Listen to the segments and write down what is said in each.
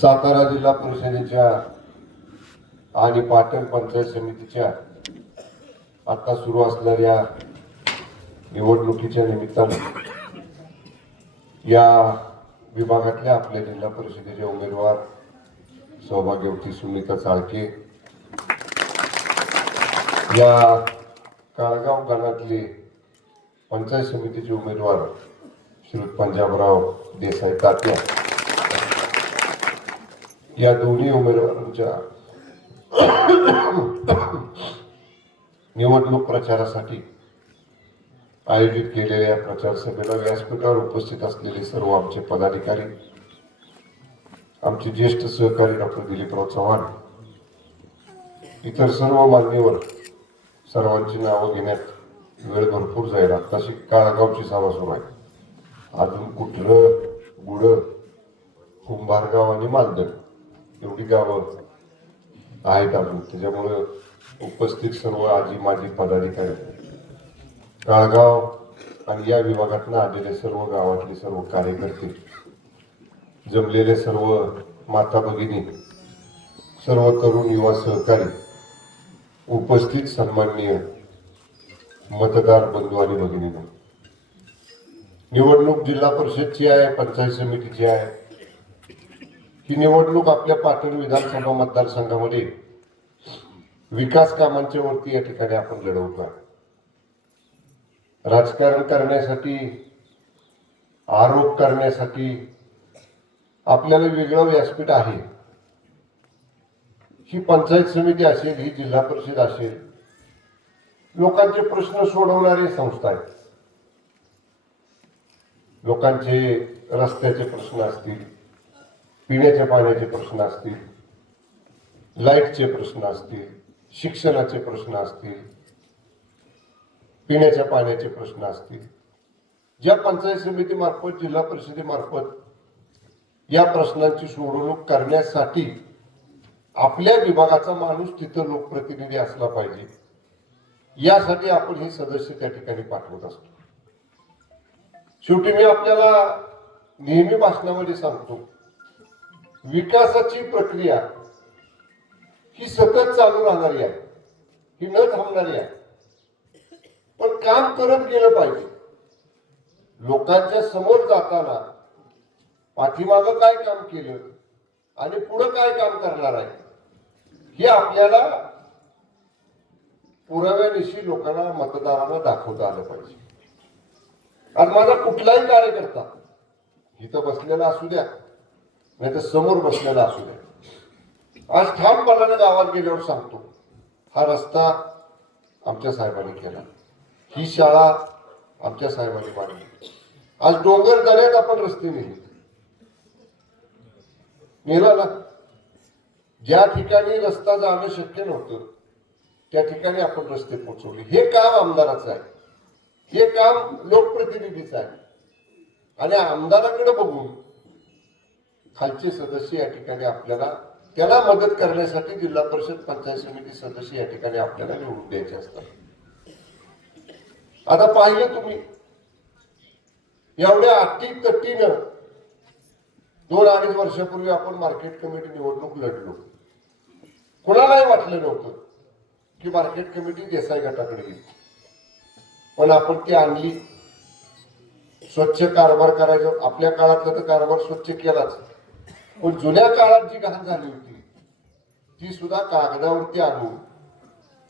सातारा जिल्हा परिषदेच्या आणि पाटण पंचायत समितीच्या आता सुरू असणाऱ्या निवडणुकीच्या निमित्ताने या विभागातल्या आपल्या जिल्हा परिषदेचे उमेदवार सौभाग्यवती सुनीता चाळके, या काळगाव गणातले पंचायत समितीचे उमेदवार श्री पंजाबराव देसाई तात्या, या दोन्ही उमेदवारांच्या निवडणूक प्रचारासाठी आयोजित केलेल्या प्रचार सभेला व्यासपीठावर उपस्थित असलेले सर्व आमचे पदाधिकारी, आमचे ज्येष्ठ सहकारी डॉक्टर दिलीपराव चव्हाण, इतर सर्व मान्यवर, सर्वांची नावं घेण्यात वेळ भरपूर जाईल. आताशी काळगावची सभा सुरू आहे. अजून कुठलं, गुड, कुंभारगाव आणि मालदण एवढी गावं आहेत अजून. त्याच्यामुळे उपस्थित सर्व आजी माजी पदाधिकारी, काळगाव आणि या विभागातून आलेले सर्व गावातले सर्व कार्यकर्ते, जमलेले सर्व माता भगिनी, सर्व तरुण युवा सहकारी, उपस्थित सन्माननीय मतदार बंधू आणि भगिनींनो, निवडणूक जिल्हा परिषदची आहे, पंचायत समितीची आहे. ही निवडणूक आपल्या पाटण विधानसभा मतदारसंघामध्ये विकास कामांच्या वरती या ठिकाणी आपण लढवतो. राजकारण करण्यासाठी, आरोप करण्यासाठी आपल्याला वेगळं व्यासपीठ आहे. ही पंचायत समिती असेल, ही जिल्हा परिषद असेल, लोकांचे प्रश्न सोडवणारी संस्था आहे. लोकांचे रस्त्याचे प्रश्न असतील, पिण्याच्या पाण्याचे प्रश्न असतील, लाईटचे प्रश्न असतील, शिक्षणाचे प्रश्न असतील, पिण्याच्या पाण्याचे प्रश्न असतील, ज्या पंचायत समितीमार्फत, जिल्हा परिषदेमार्फत या प्रश्नांची सोडवणूक करण्यासाठी आपल्या विभागाचा माणूस तिथं लोकप्रतिनिधी असला पाहिजे, यासाठी आपण हे सदस्य त्या ठिकाणी पाठवत असतो. शेवटी मी आपल्याला नेहमी भाषणामध्ये सांगतो, विकासाची प्रक्रिया ही सतत चालू राहणारी आहे, ही न थांबणारी आहे. पण काम करत गेलं पाहिजे. लोकांच्या समोर जाताना पाठीमागं काय काम केलं आणि पुढं काय काम करणार आहे हे आपल्याला पुराव्यानिशी लोकांना, मतदारांना दाखवता आलं पाहिजे. आणि माझा कुठलाही कार्यकर्ता इथं बसलेला असू द्या, नाही तर समोर बसलेला असू द्या, आज ठामपणाने गावात गेल्यावर सांगतो, हा रस्ता आमच्या साहेबांनी केला, ही शाळा आमच्या साहेबांनी बांधली. आज डोंगर दऱ्यात आपण रस्ते नेला ना, ज्या ठिकाणी रस्ता जाणं शक्य नव्हतं त्या ठिकाणी आपण रस्ते पोहोचवले. हे काम आमदाराचं आहे, हे काम लोकप्रतिनिधीचं आहे. आणि आमदाराकडे बघून खालचे सदस्य या ठिकाणी आपल्याला, त्याला मदत करण्यासाठी जिल्हा परिषद, पंचायत समिती सदस्य या ठिकाणी आपल्याला निवडून द्यायचे असतात. आता पाहिलं तुम्ही, एवढ्या अटीतटीनं 2-2.5 वर्षापूर्वी आपण मार्केट कमिटी निवडणूक लढलो. कोणालाही वाटलं नव्हतं की मार्केट कमिटी देसाई गटाकडे गेली, पण आपण ती आणली. स्वच्छ कारभार करायचं, आपल्या काळातला तर कारभार स्वच्छ केलाच, पण जुन्या काळात जी घाण झाली होती ती सुद्धा कागदावरती आणून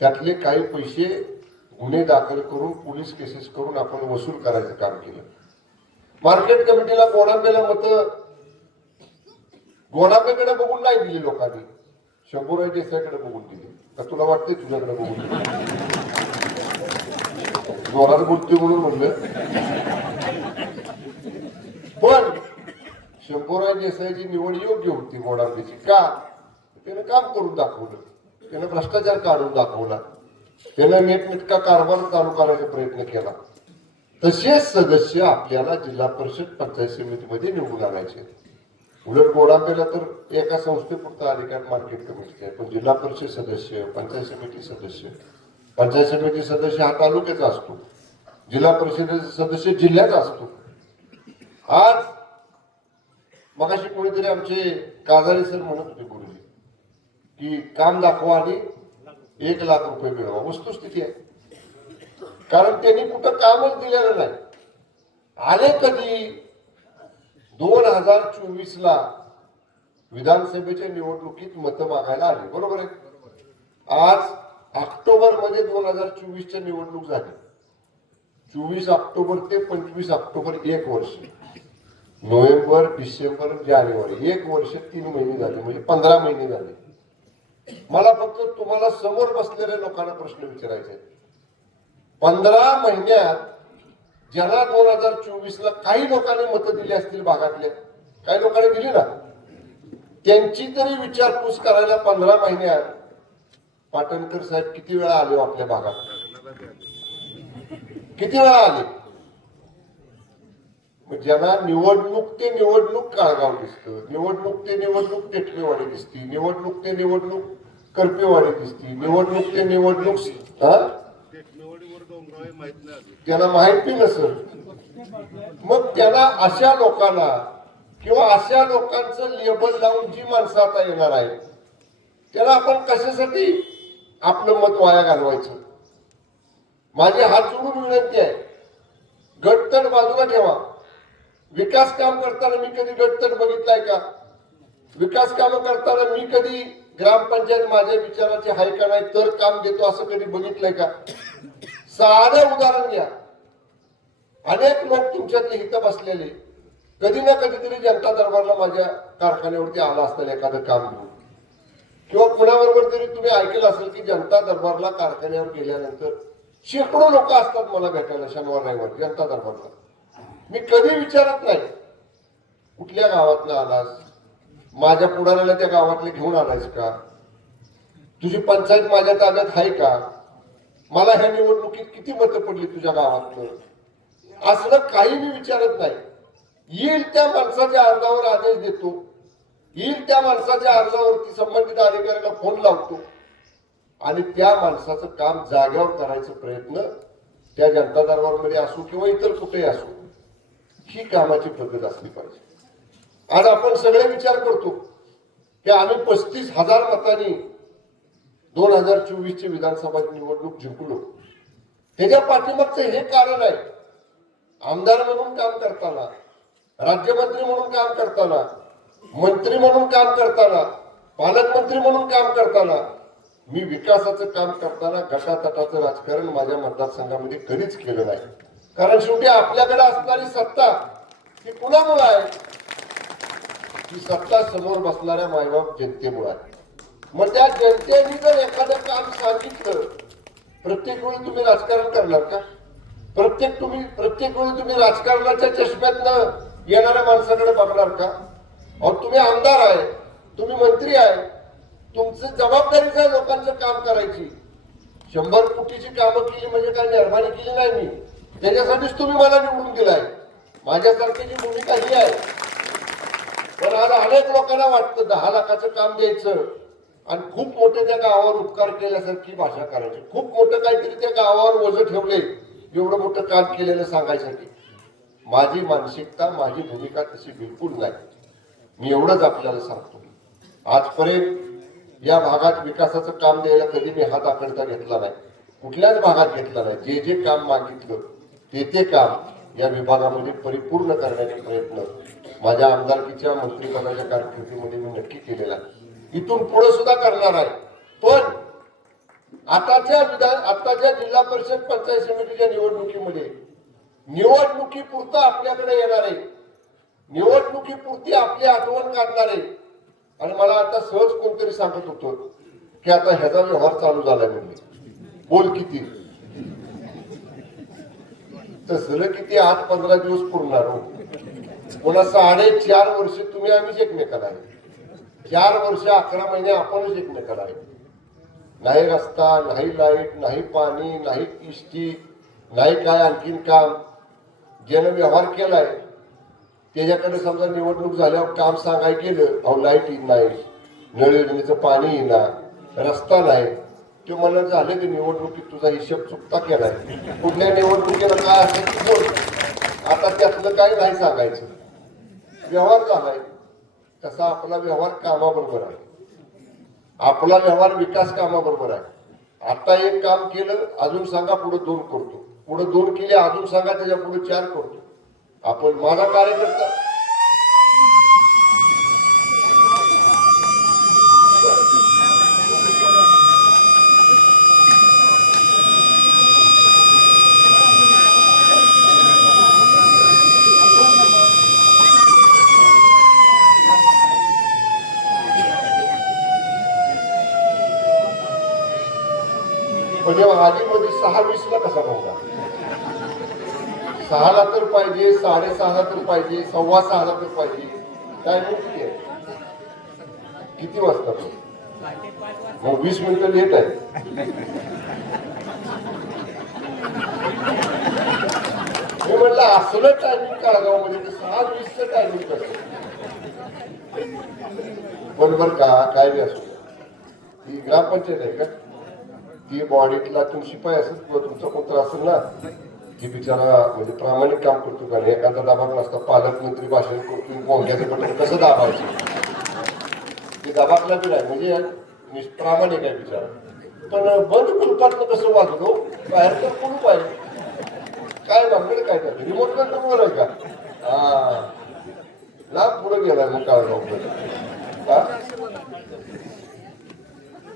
त्यातले काही पैसे गुन्हे दाखल करून, पोलीस केसेस करून आपण वसूल करायचं काम केलं. मार्केट कमिटीला गोडांबेला मतं गोडांबेकडे बघून नाही दिली लोकांनी, शंभूराज देसाईकडे बघून दिली. का तुला वाटते तुझ्याकडे बघून दिली? जोरात बोलतोय म्हणून म्हणलं. पण शंभूराज देसाईची निवड योग्य होती गोडांबेची. का? त्यानं काम करून दाखवलं, त्यानं भ्रष्टाचार काढून दाखवला, त्यानं नीटनेटका कारभार चालू करायचा प्रयत्न केला. तसेच सदस्य आपल्याला जिल्हा परिषद, पंचायत समितीमध्ये निवडून आणायचे. उलट गोडांबेला तर एका संस्थेपुरता अधिकार मार्केट कमिटीचे आहे, पण जिल्हा परिषद सदस्य, पंचायत समिती सदस्य, पंचायत समिती सदस्य हा तालुक्याचा असतो, जिल्हा परिषदेचा सदस्य जिल्ह्याचा असतो. आज मगाशी कोणीतरी आमचे काजारी सर म्हणत होते गुरुजी की काम दाखवा आणि 1,00,000 रुपये मिळवा. वस्तुस्थिती आहे. कारण त्यांनी कुठं कामच दिलेलं नाही. आले कधी 2024ला विधानसभेच्या निवडणुकीत मतं मागायला आले. बरोबर आहे. आज ऑक्टोबरमध्ये 2024च्या निवडणूक झाली. 24 ऑक्टोबर ते 25 ऑक्टोबर 1 वर्ष. नोव्हेंबर, डिसेंबर, जानेवारी 1 वर्ष 3 महिने झाले, म्हणजे 15 महिने झाले. मला फक्त तुम्हाला समोर बसलेल्या लोकांना प्रश्न विचारायचे. 15 महिन्यात ज्याला 2024ला काही लोकांनी मतं दिली असतील भागातल्या, काही लोकांनी दिली ना, त्यांची तरी विचारपूस करायला 15 महिन्यात पाटणकर साहेब किती वेळा आले आपल्या भागात? किती वेळा आले? ज्यांना निवडणूक ते निवडणूक काळगाव दिसतं, निवडणूक ते निवडणूक टेटकेवाडी दिसती, निवडणूक ते निवडणूक करपेवाडी दिसती, निवडणूक ते निवडणूक त्यांना माहिती नसेल. मग त्यांना अशा लोकांना किंवा अशा लोकांचं लेबल लावून जी माणसं आता येणार आहेत त्याला आपण कशासाठी आपलं मत वाया घालवायचं? माझी हात जोडून विनंती आहे, गटतट बाजूला ठेवा. विकास काम करताना मी कधी गटतट बघितलाय का? विकास काम करताना मी कधी ग्रामपंचायत माझ्या विचाराची हाय का नाही तर काम देतो असं कधी बघितलंय का? साधं उदाहरण घ्या. अनेक लोक तुमच्यातले इथं बसलेले कधी ना कधीतरी जनता दरबारला माझ्या कारखान्यावरती आला असतील एखादं काम घेऊन, किंवा कुणाबरोबर तरी तुम्ही ऐकलं असेल की जनता दरबारला कारखान्यावर गेल्यानंतर शेकडो लोक असतात मला भेटायला शनिवार रविवार जनता दरबारला. मी कधी विचारत नाही कुठल्या गावातला आलास, माझ्या पुढाऱ्याला त्या गावातले घेऊन आलायस का, तुझी पंचायत माझ्या ताब्यात आहे का, मला ह्या निवडणुकीत किती मतं पडली तुझ्या गावातलं, असलं काही मी विचारत नाही. येईल त्या माणसाच्या अर्जावर आदेश देतो, येईल त्या माणसाच्या अर्जावरती संबंधित अधिकाऱ्याला फोन लावतो आणि त्या माणसाचं काम जाग्यावर करायचा प्रयत्न त्या जनता दरबारमध्ये असो किंवा इतर कुठेही असो, ही कामाची पद्धत असली पाहिजे. आज आपण सगळे विचार करतो की आम्ही 35,000 मतांनी 2024ची विधानसभा निवडणूक जिंकलो. त्याच्या पाठीमागचं हे कारण आहे, आमदार म्हणून काम करताना, राज्यमंत्री म्हणून काम करताना, मंत्री म्हणून काम करताना, पालकमंत्री म्हणून काम करताना, मी विकासाचं काम करताना गटातटाचं राजकारण माझ्या मतदारसंघामध्ये कधीच केलं नाही. कारण शेवटी आपल्याकडे असणारी सत्ता ही कुणामुळे आहे? ही सत्ता समोर बसणाऱ्या मायबाप जनतेमुळे आहे. मग त्या जनतेने जर एखादं काम सांगितलं, प्रत्येक वेळी तुम्ही राजकारण करणार का? प्रत्येक वेळी तुम्ही राजकारणाच्या चष्म्यातनं येणाऱ्या माणसाकडे बघणार का? अहो, तुम्ही आमदार आहे, तुम्ही मंत्री आहे, तुमची जबाबदारीच आहे लोकांचं काम करायची. 100 कोटीची कामं केली म्हणजे काय निर्माणी केली नाही मी, त्याच्यासाठीच तुम्ही मला निवडून दिलाय. माझ्यासारख्याची भूमिका ही आहे. पण आज अनेक लोकांना वाटतं 10 लाखाचं काम द्यायचं आणि खूप मोठे त्या गावावर उपकार केल्यासारखी भाषा करायची, खूप मोठं काहीतरी त्या गावावर ओझं ठेवले एवढं मोठं काम केलेलं सांगायसाठी. माझी मानसिकता, माझी भूमिका तशी बिलकुल नाही. मी एवढंच आपल्याला सांगतो, आजपर्यंत या भागात विकासाचं काम द्यायला कधी मी हात आखडता घेतला नाही, कुठल्याच भागात घेतला नाही. जे जे काम मागितलं ते काम या विभागामध्ये परिपूर्ण करण्याचे प्रयत्न माझ्या आमदारकीच्या मंत्रिपदाच्या कारकिर्दीमध्ये मी नक्की केलेला आहे, इथून पुढे सुद्धा करणार आहे. पण आताच्या जिल्हा परिषद पंचायत समितीच्या निवडणुकीमध्ये निवडणुकीपुरतं आपल्याकडे येणार आहे, निवडणुकीपुरती आपली आठवण काढणार आहे. आणि मला आता सहज कोणतरी सांगत होतं की आता ह्याचा व्यवहार चालू झालाय म्हणजे बोल किती तसलं किती 8-15 दिवस पुरणार हो. पुन्हा 4.5 वर्ष तुम्ही आम्हीच एकमेकाला आहे, 4 वर्ष 11 महिने आपणच एकमेकाला आहे. नाही रस्ता, नाही लाईट, नाही पाणी, नाही इष्टी, नाही काय आणखीन काम. ज्यानं व्यवहार केलाय त्याच्याकडे समजा निवडणूक झाल्यावर काम सांगाय गेलं, अहो लाईट नाही, नळ योजनेचं पाणी येणार, रस्ता नाही, ते मला झालं की निवडणुकीत तुझा हिशोब चुकता केलाय, कुठल्या निवडणुकीला काय असेल की बोल. आता त्यातलं काही नाही सांगायचं, व्यवहार झालाय. तसा आपला व्यवहार कामाबरोबर आहे, आपला व्यवहार विकास कामाबरोबर आहे. आता एक काम केलं अजून सांगा पुढे 2 करतो, पुढे 2 केले अजून सांगा त्याच्या पुढे 4 करतो. आपण माझा कार्यकर्ता म्हणजे आधीमध्ये 6:20ला कसा बघा, 6ला तर पाहिजे, 6:30ला तर पाहिजे, 6:15ला तर पाहिजे. टायमिंग किती आहे, किती वाजता? मग 20 मिनिटं लेट आहे. मी म्हटलं असलं टायमिंग काढावं म्हणजे 6:20चं टायमिंग कसं. पण बरं का काय बी असू, ही ग्रामपंचायत आहे का, ती बॉडीतला तुम्ही शिपाई असेल किंवा तुमचा पुत्र असेल ना, की बिचारा म्हणजे प्रामाणिक काम करतो का नाही. एखादा दाबाग नसता, पालकमंत्री भाषण करतो, गोंग्याचं बटन कसं दाबायचं, ते दाबाकला बी नाही म्हणजे निष्प्रामाणिक आहे बिचारा. पण बंद कुलपातलं कसं वाजलो, बाहेर तर कुलूप आहे. काय भानगड काय करतो, रिमोट कंट्रोलवर आहे का? हा लाभ पुढे गेलाय मग काळगाव.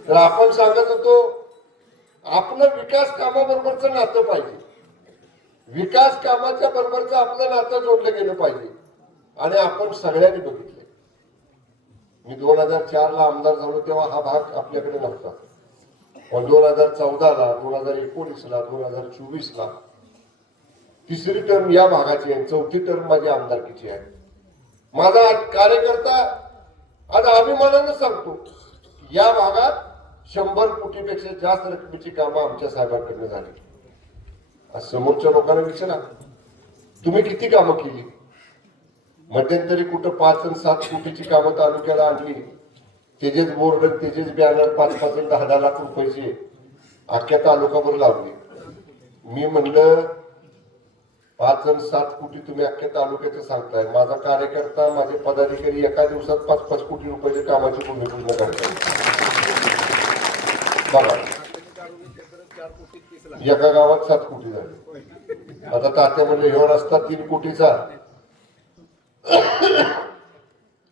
तर आपण सांगत होतो आपलं विकास कामाबरोबरचं नातं पाहिजे, विकास कामाच्या बरोबरचं आपलं नातं जोडलं गेलं पाहिजे. आणि आपण सगळ्यांनी बघितले, मी 2004ला आमदार झालो तेव्हा हा भाग आपल्याकडे नव्हता, पण 2014ला, 2019ला, 2024ला 3री टर्म या भागाची आहे, 4थी टर्म माझी आमदारकीची आहे. माझा कार्यकर्ता आज अभिमानानं सांगतो या भागात 100 कोटीपेक्षा जास्त रकमेची कामं आमच्या साहेबांकडनं झाली. आज समोरच्या लोकांना विचारा तुम्ही किती कामं केली. मध्यंतरी कुठं 5 आणि 7 कोटीची कामं तालुक्याला आणली, तेजेच बोर्ड, तेजेच बॅनर 5-5 आणि 10-10 लाख रुपयाचे अख्ख्या तालुकाभर लावले. मी म्हणलं 5 आणि 7 कोटी तुम्ही अख्ख्या तालुक्याचं सांगताय, माझा कार्यकर्ता माझे पदाधिकारी एका दिवसात 5-5 कोटी रुपयाच्या कामाची भूमी पूर्ण करतात. बघा एका गावात 7 कोटी झाले. आता तात्यामध्ये ह्यो रस्ता 3 कोटीचा.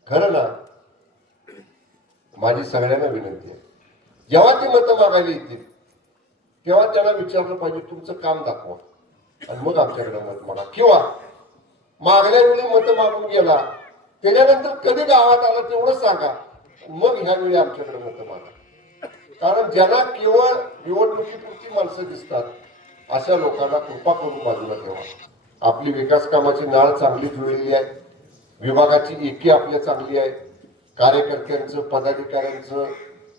खरं ना. माझी सगळ्यांना विनंती आहे, जेव्हा ते मतं मागायला येतील तेव्हा त्यांना विचारलं पाहिजे तुमचं काम दाखवा आणि मग आमच्याकडे मत मागा. किंवा मागल्या वेळी मतं मागून गेला त्याच्यानंतर कधी गावात आला तेवढं सांगा, मग ह्या वेळी आमच्याकडे मतं मागा. कारण ज्यांना केवळ निवडणुकीपुरती माणसं दिसतात अशा लोकांना कृपा करून बाजूला ठेवा. आपली विकास कामाची नाळ चांगली जुळलेली आहे, विभागाची एकी आपल्या चांगली आहे, कार्यकर्त्यांचं पदाधिकाऱ्यांचं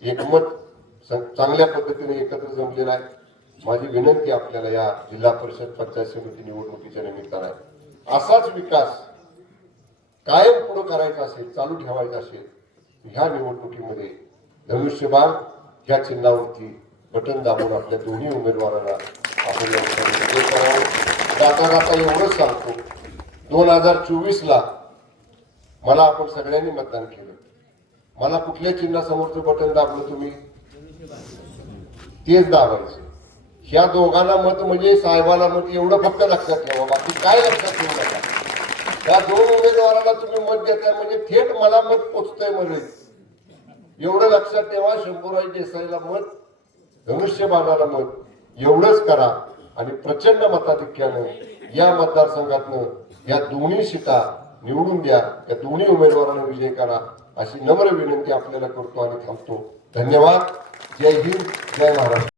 एकमत चांगल्या पद्धतीने एकत्र जमलेलं आहे. माझी विनंती आपल्याला या जिल्हा परिषद पंचायत समिती निवडणुकीच्या निमित्तानं असाच विकास कायम पुढे करायचा असेल, चालू ठेवायचा असेल, ह्या निवडणुकीमध्ये धनुष्यबाण ह्या चिन्हावरती बटन दाबून आपल्या दोन्ही उमेदवारांना आपण करावं. जाता जाता एवढंच सांगतो, 2024ला मला आपण सगळ्यांनी मतदान केलं. मला कुठल्या चिन्हासमोरचं बटन दाबलं तुम्ही तेच दाबायचं. ह्या दोघांना मत म्हणजे साहेबाला मत एवढं फक्त लक्षात ठेवा, बाकी काय लक्षात ठेवू नका. त्या 2 उमेदवाराला तुम्ही मत देताय म्हणजे थेट मला मत पोचतंय म्हणजे एवढं लक्षात ठेवा. शंभूराज देसाईला मत, धनुष्यबाणाला मत, एवढंच करा आणि प्रचंड मताधिक्यानं या मतदारसंघातनं या दोन्ही सीटा निवडून द्या, या दोन्ही उमेदवारांना विजय करा अशी नम्र विनंती आपल्याला करतो आणि थांबतो. धन्यवाद. जय हिंद, जय महाराष्ट्र.